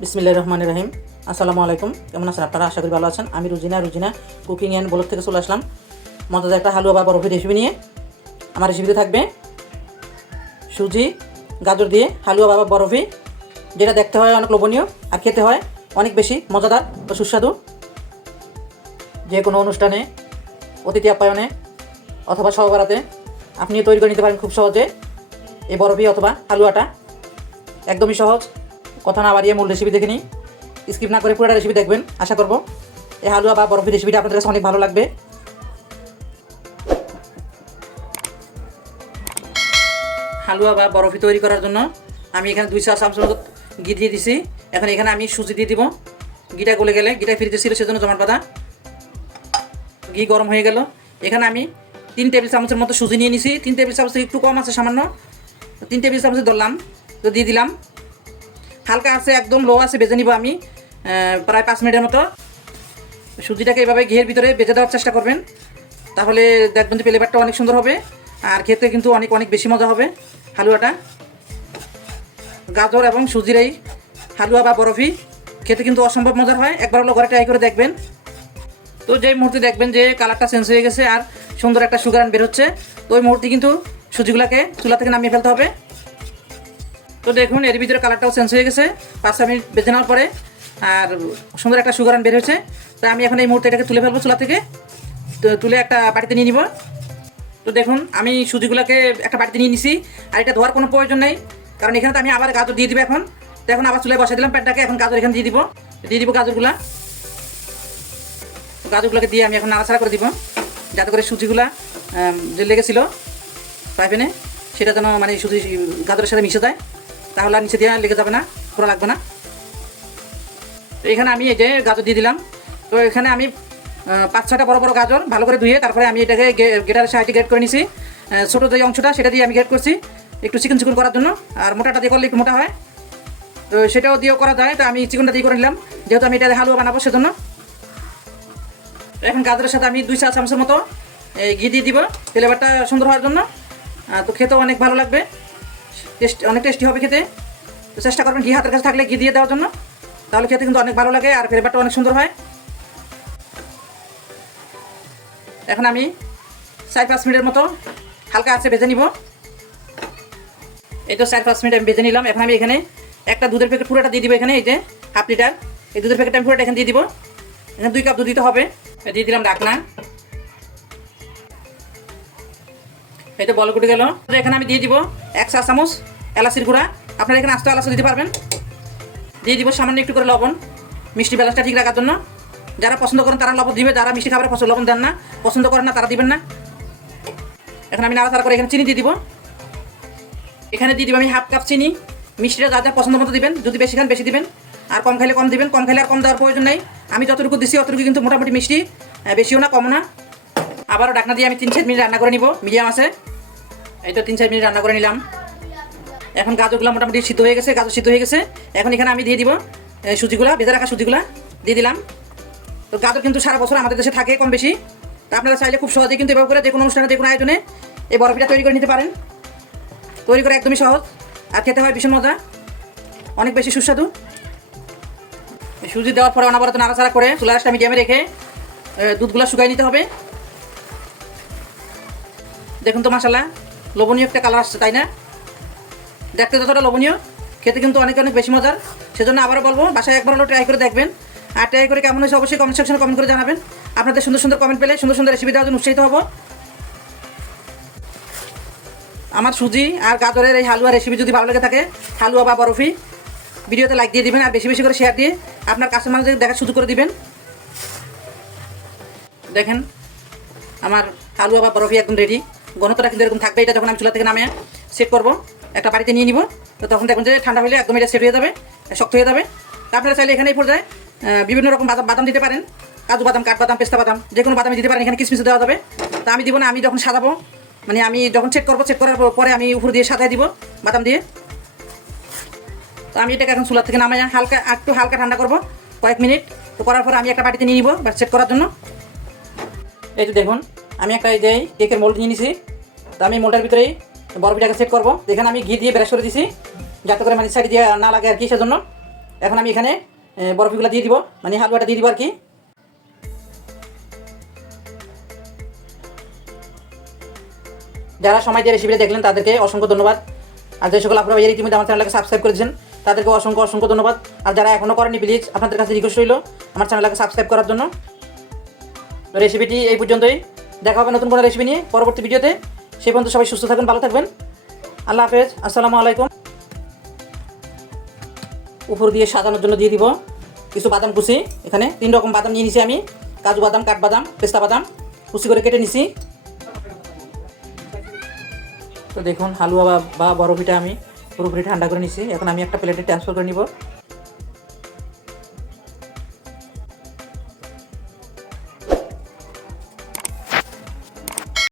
বিসমিল্লাহির রহমানির রহিম। আসসালামু আলাইকুম। কেমন আছেন আপনারা? আশা করি ভালো আছেন। আমি রুজিনা কুকিং অ্যান্ড ব্লগ থেকে চলে আসলাম মজাদার একটা হালুয়া বা বরফি রেসিপি নিয়ে। আমার রেসিপিতে থাকবে সুজি গাজর দিয়ে হালুয়া বা বরফি, যেটা দেখতে হয় অনেক লোভনীয় আর খেতে হয় অনেক বেশি মজাদার ও সুস্বাদু। যে কোনো অনুষ্ঠানে, অতিথি আপ্যায়নে অথবা সহবারাতে আপনি তৈরি করে নিতে পারেন খুব সহজে এই বরফি অথবা হালুয়াটা। একদমই সহজ। কথা না বাড়িয়ে মূল রেসিপি দেখে নিই। স্কিপ না করে পুরোটা রেসিপি দেখবেন। আশা করব এই হালুয়া বা বরফি রেসিপিটা আপনাদের কাছে অনেক ভালো লাগবে। হালুয়া বা বরফি তৈরি করার জন্য আমি এখানে 2 চা চামচ মতো ঘি দিয়ে দিছি। এখন এখানে আমি সুজি দিয়ে দিব। ঘিটা গলে গেলে, ঘিটা ফ্রিজে ছিল সেজন্য জমাট বাঁধা, ঘি গরম হয়ে গেল। এখানে আমি 3 টেবিল চামচের মতো সুজি নিয়ে নিছি। 3 টেবিল চামচ থেকে একটু কম আছে সামান্য, 3 টেবিল চামচ ধরলাম, তো দিয়ে দিলাম। হালকা আছে, একদম লো আছে ভেজে নিব আমি প্রায় 5 মিনিটের মতো। সুজিটাকে এভাবে ঘিয়ের ভিতরে ভেজে দেওয়ার চেষ্টা করবেন, তাহলে দেখবেন যে ফ্লেভারটা অনেক সুন্দর হবে আর খেতে কিন্তু অনেক অনেক বেশি মজা হবে হালুয়াটা। গাজর এবং সুজির এই হালুয়া বা বরফি খেতে কিন্তু অসম্ভব মজার হয়। একবার হলো ঘরে ট্রাই করে দেখবেন। তো যেই মুহূর্তে দেখবেন যে কালারটা চেঞ্জ হয়ে গেছে আর সুন্দর একটা সুগারান বের হচ্ছে, তো ওই মুহূর্তে কিন্তু সুজিগুলোকে চুলা থেকে নামিয়ে ফেলতে হবে। তো দেখুন এর ভিতরে কালারটাও চেঞ্জ হয়ে গেছে 5 মিনিট বেজে নেওয়ার পরে, আর সুন্দর একটা সুগারান বের হয়েছে। তো আমি এখন এই মুহূর্তে এটাকে তুলে ফেলবো চুলা থেকে। তো তুলে একটা বাটিতে নিয়ে নিব। তো দেখুন আমি সুজিগুলোকে একটা বাটিতে নিয়ে নিছি। আর এটা ধোয়ার কোনো প্রয়োজন নেই, কারণ এখানে তো আমি আবার গাজর দিয়ে দিব এখন। তো এখন আবার চুলায় বসে দিলাম প্যানটাকে। এখন গাজর এখানে দিয়ে দিব গাজরগুলোকে দিয়ে আমি এখন নাড়াচাড়া করে দিব, যাতে করে সুজিগুলা যে লেগেছিলো ফ্রাই প্যানে সেটা যেন মানে সুজি গাজরের সাথে মিশে যায়, তাহলে আর নিচে দিয়ে লেগে যাবে না, পুরো লাগবে না। তো এখানে আমি এই যে গাজর দিয়ে দিলাম। তো এখানে আমি 5-6টা বড় বড় গাজর ভালো করে ধুয়ে তারপরে আমি এটাকে গ্রেটারের সাহায্যে গ্রেট করে নিছি। ছোটো যে অংশটা সেটা দিয়ে আমি গ্রেট করছি একটু চিকন চিকন করার জন্য, আর মোটাটা দিয়ে করলে একটু মোটা হয়, তো সেটাও দিয়েও করা যায়। তো আমি চিকনটা দিয়ে করে নিলাম, যেহেতু আমি এটা হালুয়া বানাবো সেজন্য। এখন গাজরের সাথে আমি 2 চা চামচের মতো এই ঘি দিয়ে দিব ফ্লেভারটা সুন্দর হওয়ার জন্য। তো খেতেও অনেক ভালো লাগবে, অনেক টেস্টি হবে খেতে। তো চেষ্টা করবেন ঘি হাতের কাছে থাকলে ঘি দিয়ে দেওয়ার জন্য, তাহলে খেতে কিন্তু অনেক ভালো লাগে আর ফ্লেভারটা অনেক সুন্দর হয়। এখন আমি 4-5 মিনিটের মতো হালকা আছে ভেজে নিব। এই তো 4-5 মিনিট আমি ভেজে নিলাম। এখন আমি এখানে একটা দুধের প্যাকেট পুরোটা দিয়ে দিব। এখানে এই যে 1/2 লিটার এই দুধের প্যাকেট আমি পুরোটা এখানে দিয়ে দিব। এখানে 2 কাপ দুধ দিতে হবে। দিয়ে দিলাম ঢাকনা। এই তো বল গুটে গেল। এখানে আমি দিয়ে দিব 1 চা চামচ এলাচির গুঁড়া। আপনারা এখানে আস্ত এলাচি দিতে পারবেন। দিয়ে দিব সামান্য একটু করে লবণ, মিষ্টি ব্যালেন্সটা ঠিক রাখার জন্য। যারা পছন্দ করেন তারা লবণ দিবে, যারা মিষ্টি খাবার লবণ দেন না, পছন্দ করেন না তারা দিবেন না। এখন আমি নাড়াচাড়া করে এখানে চিনি দিয়ে দিব। এখানে দিয়ে দিব আমি 1/2 কাপ চিনি। মিষ্টিটা যা যা পছন্দ মতো দিবেন, যদি বেশি খান বেশি দিবেন, আর কম খাইলে কম দিবেন। কম খাইলে আর কম দেওয়ার প্রয়োজন নেই। আমি যতটুকু দিছি অতটুকু কিন্তু মোটামুটি মিষ্টি, বেশিও না কমও না। আবারও ঢাকনা দিয়ে আমি 3-4 মিনিট রান্না করে নিব মিডিয়াম আছে। এই তো 3-4 মিনিট রান্না করে নিলাম। এখন গাজরগুলো মোটামুটি সিদ্ধ হয়ে গেছে, গাজর সিদ্ধ হয়ে গেছে। এখন এখানে আমি দিয়ে দিব সুজিগুলা, ভেজে রাখা সুজিগুলা দিয়ে দিলাম। তো গাজর কিন্তু সারা বছর আমাদের দেশে থাকে কম বেশি। তো আপনারা চাইলে খুব সহজেই কিন্তু এভাবে করে যে কোনো অনুষ্ঠানে, যে কোনো আয়োজনে এই বরফিটা তৈরি করে নিতে পারেন। তৈরি করে একদমই সহজ আর খেতে হয় ভীষণ মজা, অনেক বেশি সুস্বাদু। সুজি দেওয়ার পরে অনবরত নাড়াচাড়া করে চুলার আঁচটা মিডিয়ামে রেখে দুধগুলো শুকাই নিতে হবে। দেখুন তো মাশাআল্লাহ লোভনীয় একটা কালার আসছে, তাই না? দেখতে যতটা লোভনীয়, খেতে কিন্তু অনেক অনেক বেশি মজার। সেজন্য আবারও বলবো বাসায় একবার হলো ট্রাই করে দেখবেন। আর ট্রাই করে কেমন হয়েছে অবশ্যই কমেন্ট সেকশনে কমেন্ট করে জানাবেন। আপনাদের সুন্দর সুন্দর কমেন্ট পেলে সুন্দর সুন্দর রেসিপি দেওয়ার জন্য উৎসাহিত হবো। আমার সুজি আর গাজরের এই হালুয়া রেসিপি যদি ভালো লেগে থাকে, হালুয়া বা বরফি, ভিডিওতে লাইক দিয়ে দিবেন আর বেশি বেশি করে শেয়ার দিয়ে আপনার কাস্টমারদের দেখার সুযোগ করে দিবেন। দেখেন আমার হালুয়া বা বরফি একদম রেডি। ঘনত্বটা কিন্তু এরকম থাকবে। এটা যখন আমি চুলা থেকে নামে সেট করব, একটা বাড়িতে নিয়ে নিব, তো তখন দেখুন যে ঠান্ডা হলে একদম এটা সেট হয়ে যাবে, শক্ত হয়ে যাবে। তা আপনারা চাইলে এখানে এই পর্যায়ে বিভিন্ন রকম বাদাম দিতে পারেন, কাজু বাদাম, কাঠবাদাম, পেস্তা বাদাম, যে কোনো বাদামই দিতে পারেন। এখানে কিশমিশ দেওয়া যাবে। তা আমি দিব না, আমি যখন সাজাবো, মানে আমি যখন সেট করবো, সেট করার পরে আমি উপর দিয়ে সাজাই দিব বাদাম দিয়ে। তো আমি এটাকে এখন চুলা থেকে নামাই একটু হালকা ঠান্ডা করবো কয়েক মিনিট। তো করার পর আমি একটা বাটিতে নিয়ে নিব সেট করার জন্য। এই তো দেখুন আমি একটা এই যে কেকের মোল্ড নিয়ে নিছি। তো আমি মোল্ডের ভিতরেই বরফিটাকে সেট করবো। এখানে আমি ঘি দিয়ে ব্রাশ করে দিছি, যাতে করে মানে সাইড দিয়ে না লাগে আর কি, সেজন্য। এখন আমি এখানে বরফিগুলো দিয়ে দিব, মানে হালুয়াটা দিয়ে দিব আর কি। যারা সময় দিয়ে রেসিপিটা দেখলেন তাদেরকে অসংখ্য ধন্যবাদ। আর যে সকল আপনারা ইতিমধ্যে আমার চ্যানেলকে সাবস্ক্রাইব করেছেন তাদেরকে অসংখ্য ধন্যবাদ। আর যারা এখনও করেনি প্লিজ আপনাদের কাছে রিকোয়েস্ট রইল আমার চ্যানেলকে সাবস্ক্রাইব করার জন্য। তো রেসিপিটি এই পর্যন্তই, দেখা হবে নতুন কোনো রেসিপি নিয়ে পরবর্তী ভিডিওতে। সেই পর্যন্ত সবাই সুস্থ থাকবেন, ভালো থাকবেন। আল্লাহ হাফেজ, আসসালামু আলাইকুম। উপর দিয়ে সাজানোর জন্য দিয়ে দিব কিছু বাদাম কুচি। এখানে 3 রকম বাদাম নিয়ে নিছি আমি, কাজু বাদাম, কাঠবাদাম, পেস্তা বাদাম কুচি করে কেটে নিছি। তো দেখুন হালুয়া বা বরফিটা আমি পুরোপুরি ঠান্ডা করে নিছি। এখন আমি একটা প্লেটে ট্রান্সফার করে নিব।